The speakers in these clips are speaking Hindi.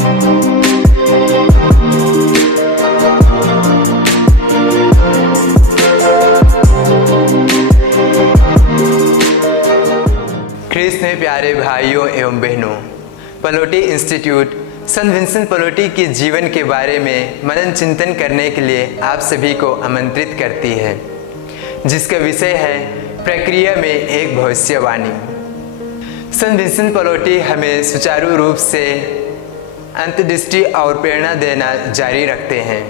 ख्रीस्त में प्यारे भाइयों एवं बहनों, पलोटी इंस्टीट्यूट संत विंसेंट पलोटी के जीवन के बारे में मनन चिंतन करने के लिए आप सभी को आमंत्रित करती है, जिसका विषय है प्रक्रिया में एक भविष्यवाणी। संत विंसेंट पलोटी हमें सुचारू रूप से अंतर्दृष्टि और प्रेरणा देना जारी रखते हैं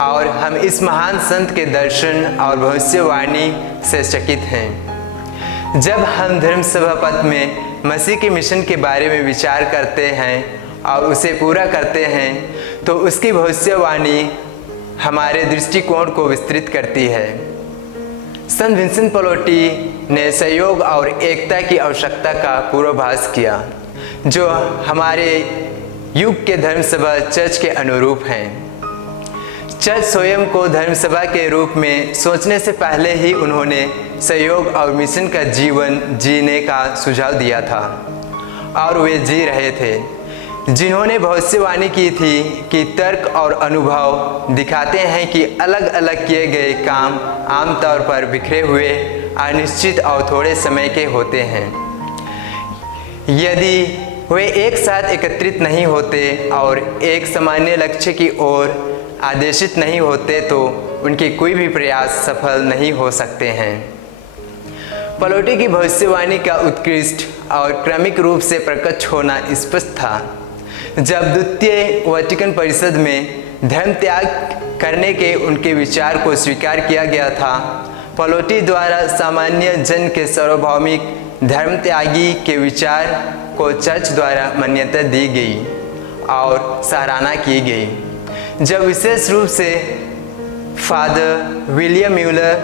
और हम इस महान संत के दर्शन और भविष्यवाणी से चकित हैं। जब हम धर्म सभा पथ में मसीह के मिशन के बारे में विचार करते हैं और उसे पूरा करते हैं तो उसकी भविष्यवाणी हमारे दृष्टिकोण को विस्तृत करती है। संत विंसेंट पलोटी ने सहयोग और एकता की आवश्यकता का पूर्वाभास किया, जो हमारे युग के धर्म सभा चर्च के अनुरूप हैं। चर्च स्वयं को धर्म सभा के रूप में सोचने से पहले ही उन्होंने सहयोग और मिशन का जीवन जीने का सुझाव दिया था और वे जी रहे थे। जिन्होंने भविष्यवाणी की थी कि तर्क और अनुभव दिखाते हैं कि अलग अलग किए गए काम आमतौर पर बिखरे हुए, अनिश्चित और थोड़े समय के होते हैं। यदि वे एक साथ एकत्रित नहीं होते और एक सामान्य लक्ष्य की ओर आदेशित नहीं होते तो उनके कोई भी प्रयास सफल नहीं हो सकते हैं। पलोटी की भविष्यवाणी का उत्कृष्ट और क्रमिक रूप से प्रकट होना स्पष्ट था। जब द्वितीय वाटिकन परिषद में धर्म त्याग करने के उनके विचार को स्वीकार किया गया था, पलोटी द्वारा सामान्य जन के सार्वभौमिक धर्म त्यागी के विचार को चर्च द्वारा मान्यता दी गई और सराहना की गई। जब विशेष रूप से फादर विलियम म्यूलर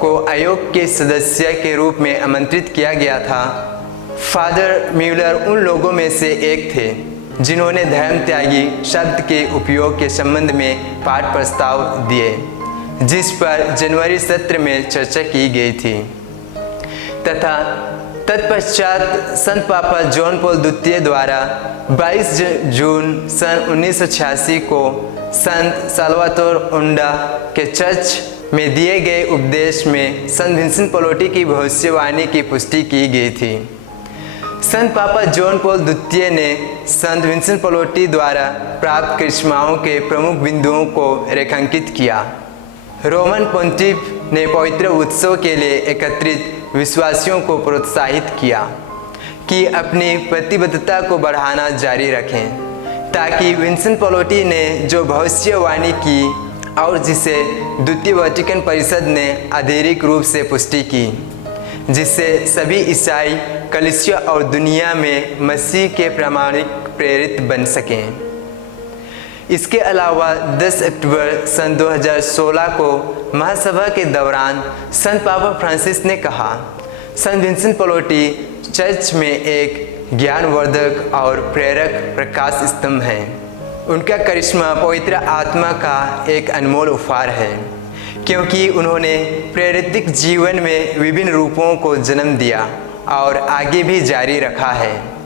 को आयोग के सदस्य के रूप में आमंत्रित किया गया था, फादर म्यूलर उन लोगों में से एक थे जिन्होंने धर्म त्यागी शब्द के उपयोग के संबंध में पाठ प्रस्ताव दिए, जिस पर जनवरी सत्र में चर्चा की गई थी। तथा तत्पश्चात संत पापा जॉन पॉल द्वितीय द्वारा 22 जून सन 1986 को संत साल्वातोर उंडा के चर्च में दिए गए उपदेश में संत विंसेंट पलोटी की भविष्यवाणी की पुष्टि की गई थी। संत पापा जॉन पॉल द्वितीय ने संत विंसेंट पलोटी द्वारा प्राप्त करिश्माओं के प्रमुख बिंदुओं को रेखांकित किया। रोमन पोंटिफ ने पवित्र उत्सव के लिए एकत्रित विश्वासियों को प्रोत्साहित किया कि अपनी प्रतिबद्धता को बढ़ाना जारी रखें, ताकि विंसेंट पलोटी ने जो भविष्यवाणी की और जिसे द्वितीय वाटिकन परिषद ने आधिकारिक रूप से पुष्टि की, जिससे सभी ईसाई कलीसिया और दुनिया में मसीह के प्रामाणिक प्रेरित बन सकें। इसके अलावा 10 अक्टूबर सन 2016 को महासभा के दौरान संत पापा फ्रांसिस ने कहा, संत विंसेंट पलोटी चर्च में एक ज्ञानवर्धक और प्रेरक प्रकाश स्तंभ हैं। उनका करिश्मा पवित्र आत्मा का एक अनमोल उपहार है, क्योंकि उन्होंने प्रेरित जीवन में विभिन्न रूपों को जन्म दिया और आगे भी जारी रखा है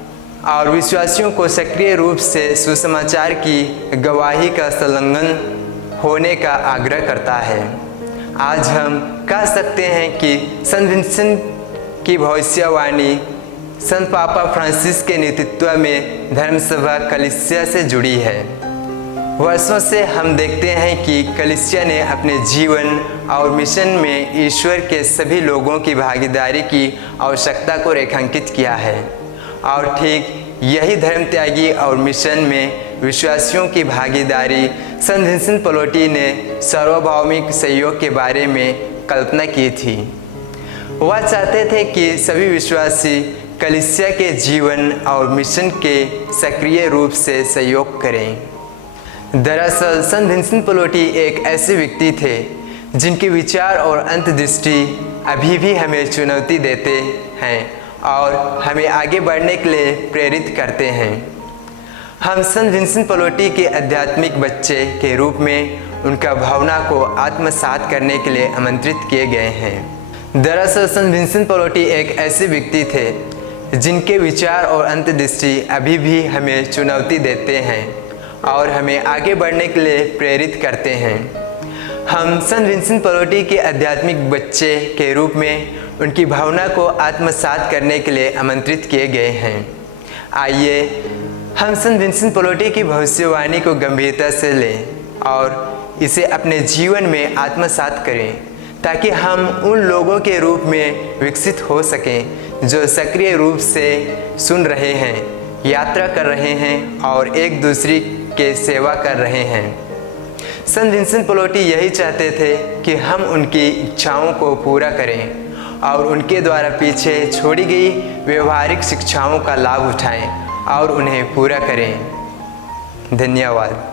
और विश्वासियों को सक्रिय रूप से सुसमाचार की गवाही का संलग्न होने का आग्रह करता है। आज हम कह सकते हैं कि संत विंसेंट की भविष्यवाणी संत पापा फ्रांसिस के नेतृत्व में धर्मसभा कलीसिया से जुड़ी है। वर्षों से हम देखते हैं कि कलीसिया ने अपने जीवन और मिशन में ईश्वर के सभी लोगों की भागीदारी की आवश्यकता को रेखांकित किया है और ठीक यही धर्म त्यागी और मिशन में विश्वासियों की भागीदारी संत विंसेंट पलोटी ने सार्वभौमिक सहयोग के बारे में कल्पना की थी। वह चाहते थे कि सभी विश्वासी कलीसिया के जीवन और मिशन के सक्रिय रूप से सहयोग करें। दरअसल संत विंसेंट पलोटी एक ऐसे व्यक्ति थे जिनके विचार और अंतर्दृष्टि अभी भी हमें चुनौती देते हैं और हमें आगे बढ़ने के लिए प्रेरित करते हैं। हम संत विंसेंट पलोटी के आध्यात्मिक बच्चे के रूप में उनका भावना को आत्मसात करने के लिए आमंत्रित किए गए हैं। दरअसल संत विंसेंट पलोटी एक ऐसे व्यक्ति थे जिनके विचार और अंतर्दृष्टि अभी भी हमें चुनौती देते हैं और हमें आगे बढ़ने के लिए प्रेरित करते हैं। हम संत विंसेंट पलोटी के आध्यात्मिक बच्चे के रूप में उनकी भावना को आत्मसात करने के लिए आमंत्रित किए गए हैं। आइए हम संत विंसेंट पलोटी की भविष्यवाणी को गंभीरता से लें और इसे अपने जीवन में आत्मसात करें, ताकि हम उन लोगों के रूप में विकसित हो सकें जो सक्रिय रूप से सुन रहे हैं, यात्रा कर रहे हैं और एक दूसरे के सेवा कर रहे हैं। संत विंसेंट पलोटी यही चाहते थे कि हम उनकी इच्छाओं को पूरा करें और उनके द्वारा पीछे छोड़ी गई व्यवहारिक शिक्षाओं का लाभ उठाएं और उन्हें पूरा करें। धन्यवाद।